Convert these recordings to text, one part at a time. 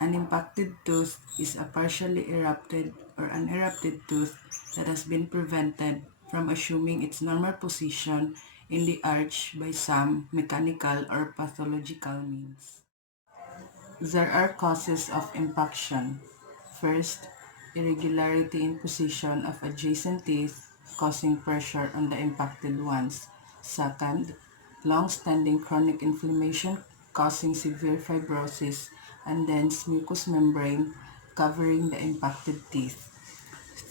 An impacted tooth is a partially erupted or unerupted tooth that has been prevented from assuming its normal position in the arch by some mechanical or pathological means. There are causes of impaction. First, irregularity in position of adjacent teeth causing pressure on the impacted ones. Second, long-standing chronic inflammation causing severe fibrosis and dense mucous membrane covering the impacted teeth.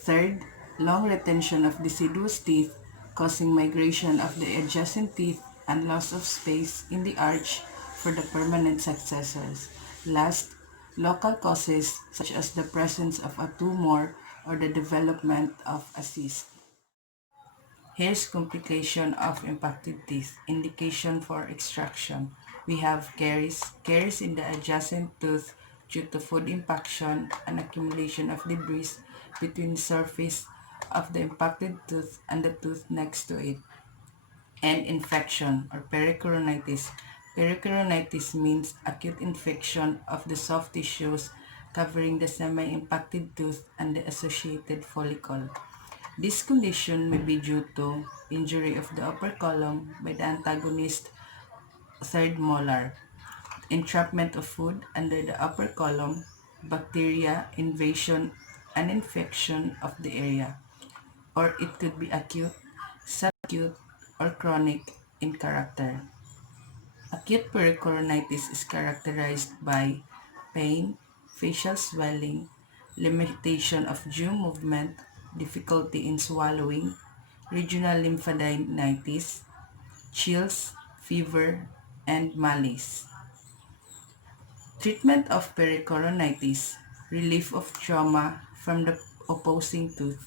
Third, long retention of deciduous teeth causing migration of the adjacent teeth and loss of space in the arch for the permanent successors. Last, local causes such as the presence of a tumor or the development of a cyst. Here's complication of impacted teeth. Indication for extraction. We have caries in the adjacent tooth due to food impaction and accumulation of debris between the surface of the impacted tooth and the tooth next to it. And infection or pericoronitis. Pericoronitis means acute infection of the soft tissues covering the semi-impacted tooth and the associated follicle. This condition may be due to injury of the upper column by the antagonist third molar, entrapment of food under the upper column, bacteria invasion and infection of the area, or it could be acute, subacute, or chronic in character. Acute pericoronitis is characterized by pain, facial swelling, limitation of jaw movement, difficulty in swallowing, regional lymphadenitis, chills, fever, and malaise. Treatment of pericoronitis, relief of trauma from the opposing tooth,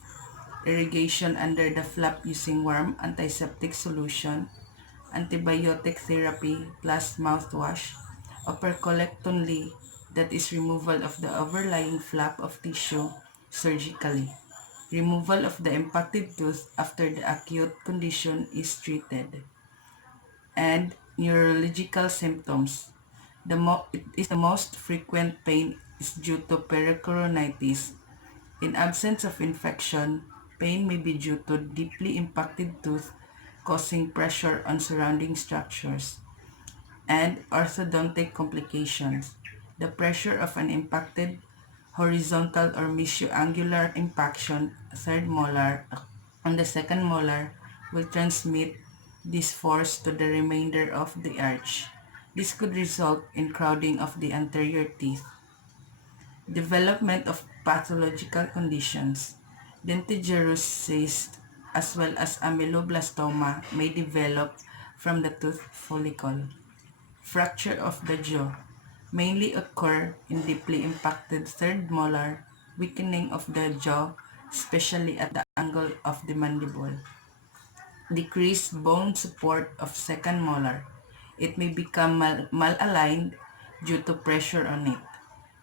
irrigation under the flap using warm antiseptic solution, antibiotic therapy plus mouthwash, operculectomy, that is removal of the overlying flap of tissue surgically, removal of the impacted tooth after the acute condition is treated, and neurological symptoms. It is the most frequent pain is due to pericoronitis. In absence of infection, pain may be due to deeply impacted tooth causing pressure on surrounding structures, and orthodontic complications. The pressure of an impacted horizontal or mesioangular impaction, third molar, on the second molar will transmit this force to the remainder of the arch. This could result in crowding of the anterior teeth. Development of pathological conditions. Dentigerous cyst as well as ameloblastoma may develop from the tooth follicle. Fracture of the jaw mainly occur in deeply impacted third molar, weakening of the jaw, especially at the angle of the mandible. Decreased bone support of second molar. It may become malaligned due to pressure on it.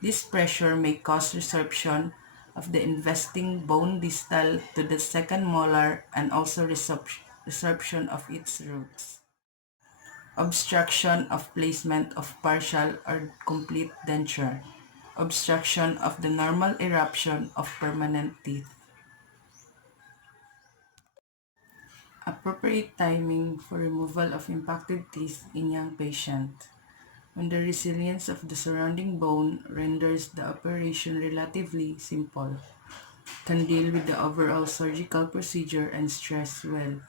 This pressure may cause resorption of the investing bone distal to the second molar and also resorption of its roots. Obstruction of placement of partial or complete denture. Obstruction of the normal eruption of permanent teeth. Appropriate timing for removal of impacted teeth in young patient. When the resilience of the surrounding bone renders the operation relatively simple, can deal with the overall surgical procedure and stress well,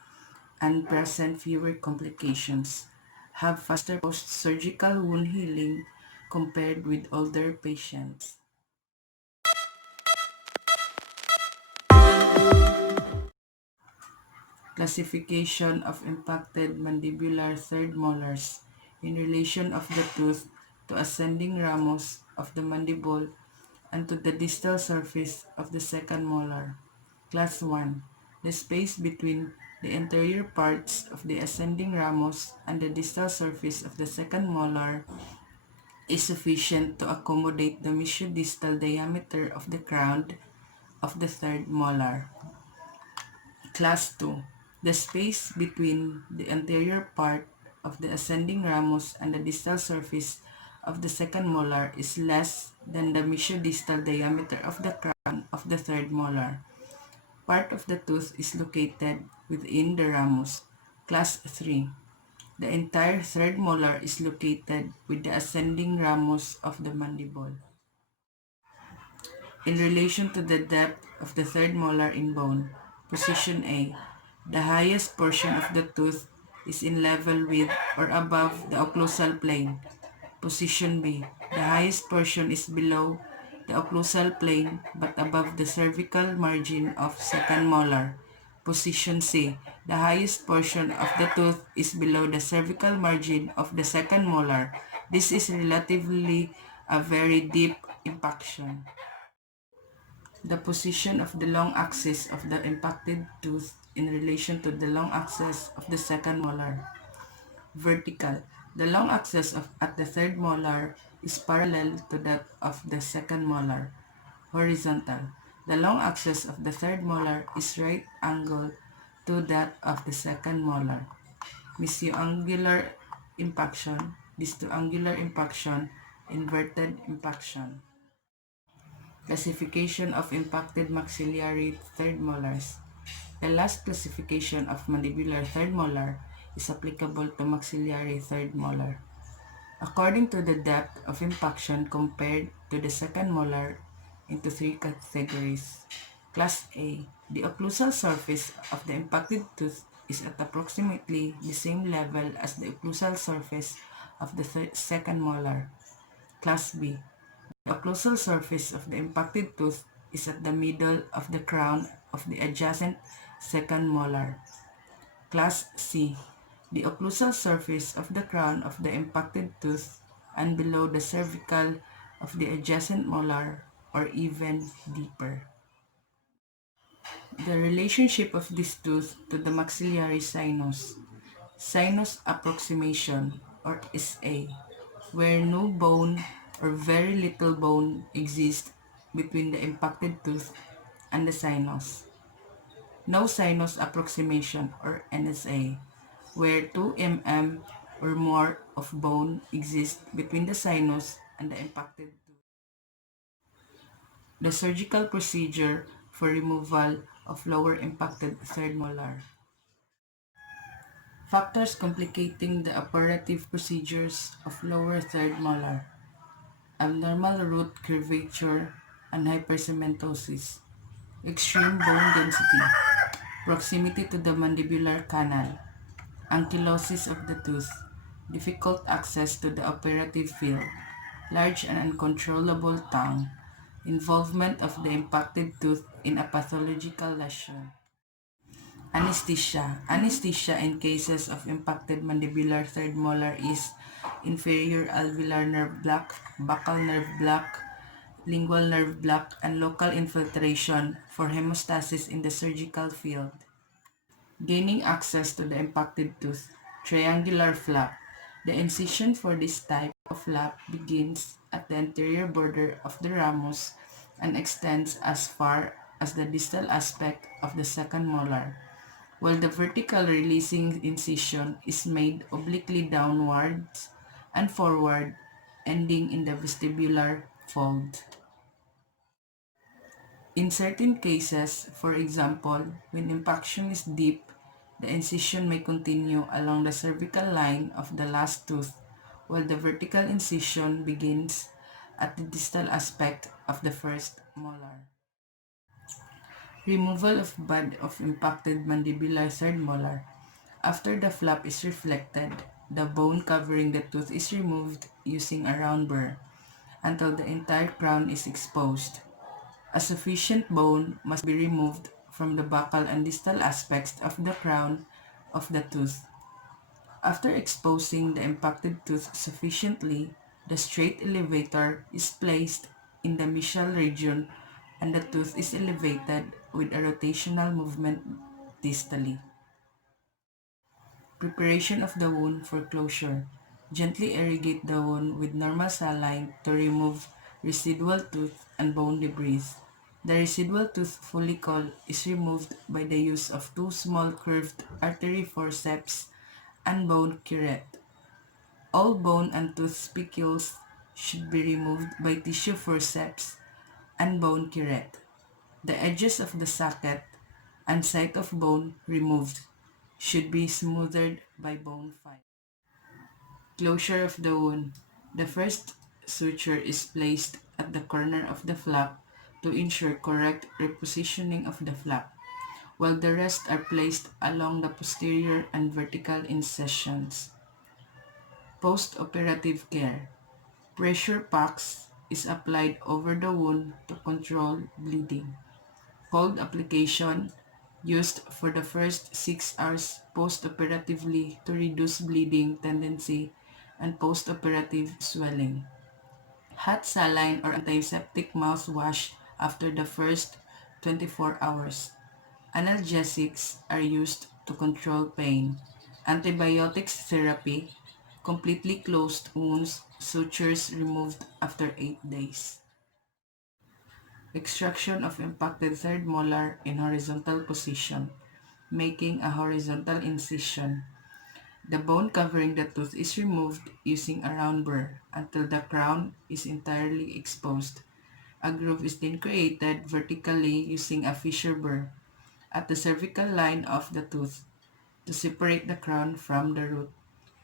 and present fewer complications, have faster post-surgical wound healing compared with older patients. Classification of impacted mandibular third molars in relation of the tooth to ascending ramus of the mandible and to the distal surface of the second molar. Class 1. The space between the anterior parts of the ascending ramus and the distal surface of the second molar is sufficient to accommodate the mesiodistal diameter of the crown of the third molar. Class 2. The space between the anterior part of the ascending ramus and the distal surface of the second molar is less than the mesiodistal diameter of the crown of the third molar. Part of the tooth is located within the ramus. Class 3. The entire third molar is located with the ascending ramus of the mandible. In relation to the depth of the third molar in bone, position A, the highest portion of the tooth is in level with or above the occlusal plane. Position B, the highest portion is below the occlusal plane but above the cervical margin of second molar. Position C, the highest portion of the tooth is below the cervical margin of the second molar. This is relatively a very deep impaction. The position of the long axis of the impacted tooth in relation to the long axis of the second molar. Vertical. The long axis at the third molar is parallel to that of the second molar. Horizontal. The long axis of the third molar is right angled to that of the second molar. Mesioangular impaction, distoangular impaction, inverted impaction. Classification of impacted maxillary third molars. The last classification of mandibular third molar is applicable to maxillary third molar. According to the depth of impaction compared to the second molar into three categories. Class A. The occlusal surface of the impacted tooth is at approximately the same level as the occlusal surface of the second molar. Class B. The occlusal surface of the impacted tooth is at the middle of the crown of the adjacent second molar. Class C. The occlusal surface of the crown of the impacted tooth and below the cervical of the adjacent molar or even deeper. The relationship of this tooth to the maxillary sinus. Sinus approximation or SA, where no bone or very little bone exists between the impacted tooth and the sinus. No sinus approximation or NSA, where 2 mm or more of bone exists between the sinus and the impacted tooth. The surgical procedure for removal of lower impacted third molar. Factors complicating the operative procedures of lower third molar. Abnormal root curvature and hypercementosis. Extreme bone density. Proximity to the mandibular canal. Ankylosis of the tooth. Difficult access to the operative field. Large and uncontrollable tongue. Involvement of the impacted tooth in a pathological lesion. Anesthesia. Anesthesia in cases of impacted mandibular third molar is inferior alveolar nerve block, buccal nerve block, lingual nerve block, and local infiltration for hemostasis in the surgical field. Gaining access to the impacted tooth. Triangular flap. The incision for this type of flap begins at the anterior border of the ramus and extends as far as the distal aspect of the second molar, while the vertical releasing incision is made obliquely downwards and forward, ending in the vestibular fold. In certain cases, for example, when impaction is deep, the incision may continue along the cervical line of the last tooth, while the vertical incision begins at the distal aspect of the first molar. Removal of bud of impacted mandibular third molar. After the flap is reflected, the bone covering the tooth is removed using a round burr until the entire crown is exposed. A sufficient bone must be removed from the buccal and distal aspects of the crown of the tooth. After exposing the impacted tooth sufficiently, the straight elevator is placed in the mesial region and the tooth is elevated with a rotational movement distally. Preparation of the wound for closure. Gently irrigate the wound with normal saline to remove residual tooth and bone debris. The residual tooth follicle is removed by the use of two small curved artery forceps and bone curette. All bone and tooth spicules should be removed by tissue forceps and bone curette. The edges of the socket and site of bone removed should be smoothed by bone file. Closure of the wound. The first suture is placed at the corner of the flap to ensure correct repositioning of the flap, while the rest are placed along the posterior and vertical incisions. Post-operative care. Pressure packs is applied over the wound to control bleeding. Cold application used for the first 6 hours post-operatively to reduce bleeding tendency and post-operative swelling. Hot saline or antiseptic mouthwash after the first 24 hours. Analgesics are used to control pain. Antibiotics therapy, completely closed wounds, sutures removed after 8 days. Extraction of impacted third molar in horizontal position, making a horizontal incision. The bone covering the tooth is removed using a round burr until the crown is entirely exposed. A groove is then created vertically using a fissure burr at the cervical line of the tooth to separate the crown from the root.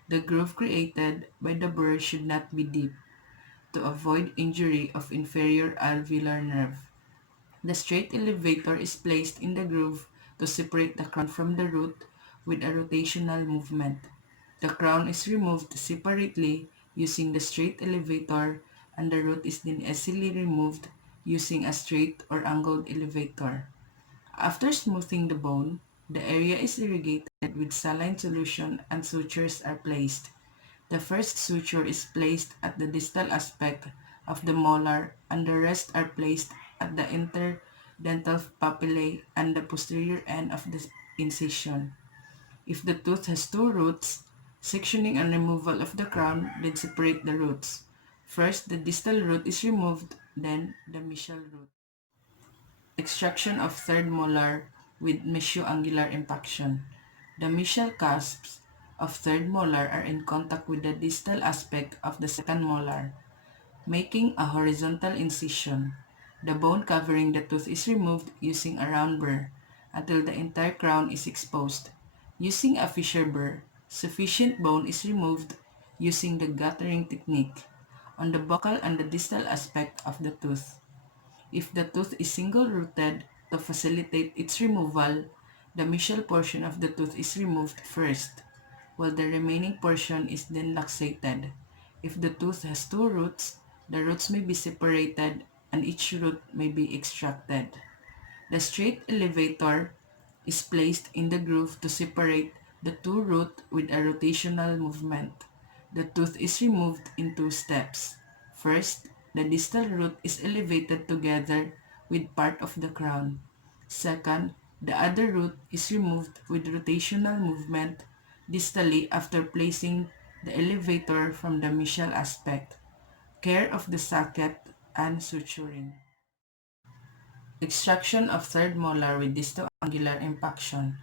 The groove created by the burr should not be deep to avoid injury of inferior alveolar nerve. The straight elevator is placed in the groove to separate the crown from the root with a rotational movement. The crown is removed separately using the straight elevator, and the root is then easily removed using a straight or angled elevator. After smoothing the bone, the area is irrigated with saline solution and sutures are placed. The first suture is placed at the distal aspect of the molar, and the rest are placed at the interdental papillae and the posterior end of the incision. If the tooth has two roots, sectioning and removal of the crown then separate the roots. First, the distal root is removed, then the mesial root. Extraction of third molar with mesioangular impaction. The mesial cusps of third molar are in contact with the distal aspect of the second molar, making a horizontal incision. The bone covering the tooth is removed using a round burr until the entire crown is exposed. Using a fissure burr, sufficient bone is removed using the guttering technique on the buccal and the distal aspect of the tooth. If the tooth is single-rooted, to facilitate its removal, the mesial portion of the tooth is removed first, while the remaining portion is then luxated. If the tooth has two roots, the roots may be separated and each root may be extracted. The straight elevator is placed in the groove to separate the two roots with a rotational movement. The tooth is removed in two steps. First, the distal root is elevated together with part of the crown. Second, the other root is removed with rotational movement distally after placing the elevator from the mesial aspect. Care of the socket and suturing. Extraction of third molar with distoangular impaction,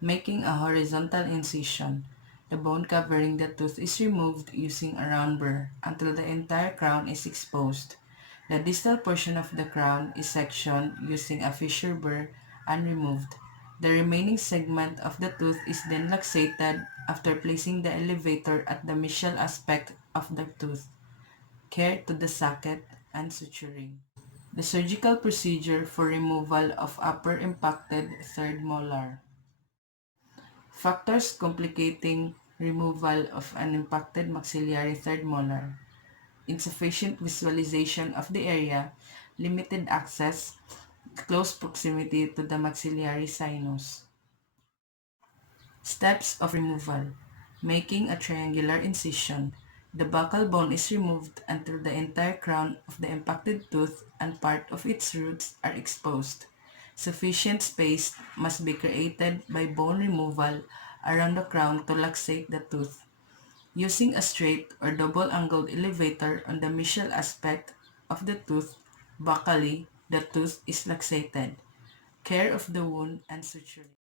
making a horizontal incision. The bone covering the tooth is removed using a round burr until the entire crown is exposed. The distal portion of the crown is sectioned using a fissure burr and removed. The remaining segment of the tooth is then luxated after placing the elevator at the mesial aspect of the tooth. Care to the socket and suturing. The surgical procedure for removal of upper impacted third molar. Factors complicating removal of an impacted maxillary third molar: insufficient visualization of the area, limited access, close proximity to the maxillary sinus. Steps of removal. Making a triangular incision. The buccal bone is removed until the entire crown of the impacted tooth and part of its roots are exposed. Sufficient space must be created by bone removal around the crown to luxate the tooth. Using a straight or double-angled elevator on the mesial aspect of the tooth, buccally, the tooth is luxated. Care of the wound and suturing.